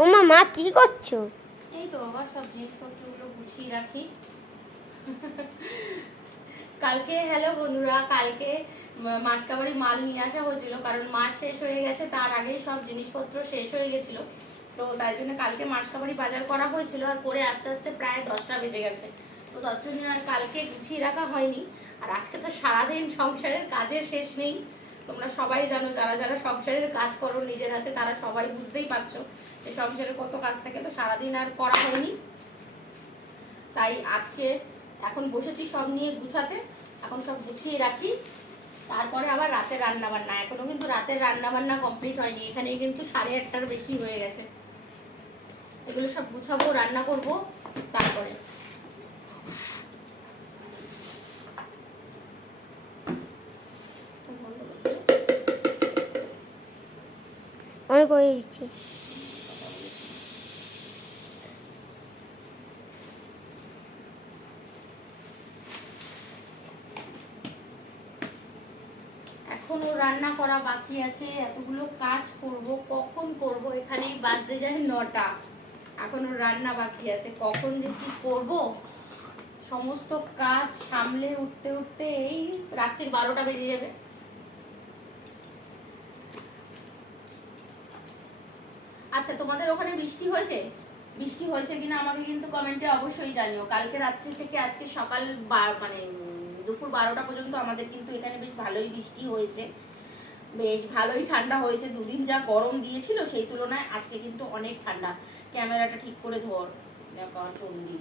ও মা কি করছো? এই তো বাবা সব জিনিসপত্রগুলো গুছিয়ে রাখি। কালকে হ্যালো বন্ধুরা, কালকে মাসকাবাড়ি মাল নিয়ে আসা হয়েছিল, কারণ মাস শেষ হয়ে গেছে, তার আগেই সব জিনিসপত্র শেষ হয়ে গেছিলো। তো তাই জন্য কালকে মাসকাবাড়ি বাজার করা হয়েছিল, আর করে আস্তে আস্তে প্রায় 10টা বেজে গেছে। তো তার জন্য আর কালকে গুছিয়ে রাখা হয়নি। আর আজকে তো সারাদিন সংসারের কাজের শেষ নেই। তোমরা সবাই জানো, যারা যারা সংসারের কাজ করো নিজের হাতে, তারা সবাই বুঝতেই পারছো যে সংসারের কত কাজ থাকে। তো সারাদিন আর করা হয়নি, তাই আজকে এখন বসেছি সব নিয়ে গুছাতে। এখন সব গুছিয়ে রাখি, তারপরে আবার রাতের রান্না বান্না। এখনো কিন্তু রাতের রান্না বান্না কমপ্লিট হয়নি, এখানে কিন্তু 8:30টার বেশি হয়ে গেছে। এগুলো সব গুছাবো, রান্না করব, তারপরে আমি করে দিচ্ছি। এখনো রান্না করা বাকি আছে, এতগুলো কাজ করব, কখন করব, এখানেই বাজতে যায় 9টা। এখনো রান্না বাকি আছে, কখন যে কি করব, সমস্ত কাজ সামলে উঠতে উঠতে এই রাত্রির 12টা বেজে যাবে। আচ্ছা, তোমাদের ওখানে বৃষ্টি হয়েছে? বৃষ্টি হয়েছে কিনা আমাকে কিন্তু কমেন্টে অবশ্যই জানিও। কালকে রাত্রি থেকে আজকে সকাল মানে দুপুর 12টা পর্যন্ত আমাদের কিন্তু এখানে বেশ ভালোই বৃষ্টি হয়েছে, বেশ ভালোই ঠান্ডা হয়েছে। দুদিন যা গরম দিয়েছিল সেই তুলনায় আজকে কিন্তু অনেক ঠান্ডা। ক্যামেরাটা ঠিক করে ধর, চন্ডি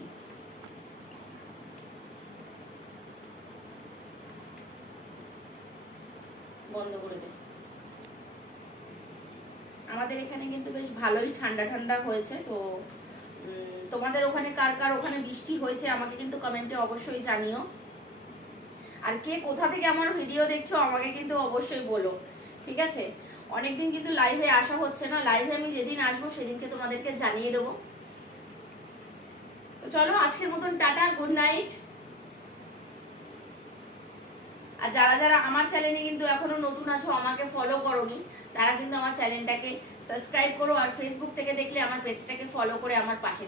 বন্ধ করে দে। আমাদের এখানে কিন্তু বেশ ভালোই ঠান্ডা ঠান্ডা হয়েছে। তো তোমাদের ওখানে কার কার ওখানে বৃষ্টি হয়েছে আমাকে কিন্তু কমেন্টে অবশ্যই জানিও। আর কে কোথা থেকে আমার ভিডিও দেখছো আমাকে কিন্তু অবশ্যই বলো, ঠিক আছে? অনেকদিন কিন্তু লাইভে আসা হচ্ছে না, লাইভে আমি যেদিন আসবো সেদিনকে তোমাদেরকে জানিয়ে দেবো। তো চলো আজকের মতন টাটা, গুড নাইট। আর যারা যারা আমার চ্যানেলে কিন্তু এখনো নতুন আছো, আমাকে ফলো করোনি, তারা কিন্তু আমার চ্যানেলটাকে সাবস্ক্রাইব করো, আর ফেসবুক থেকে দেখলে আমার পেজটাকে ফলো করে আমার পাশে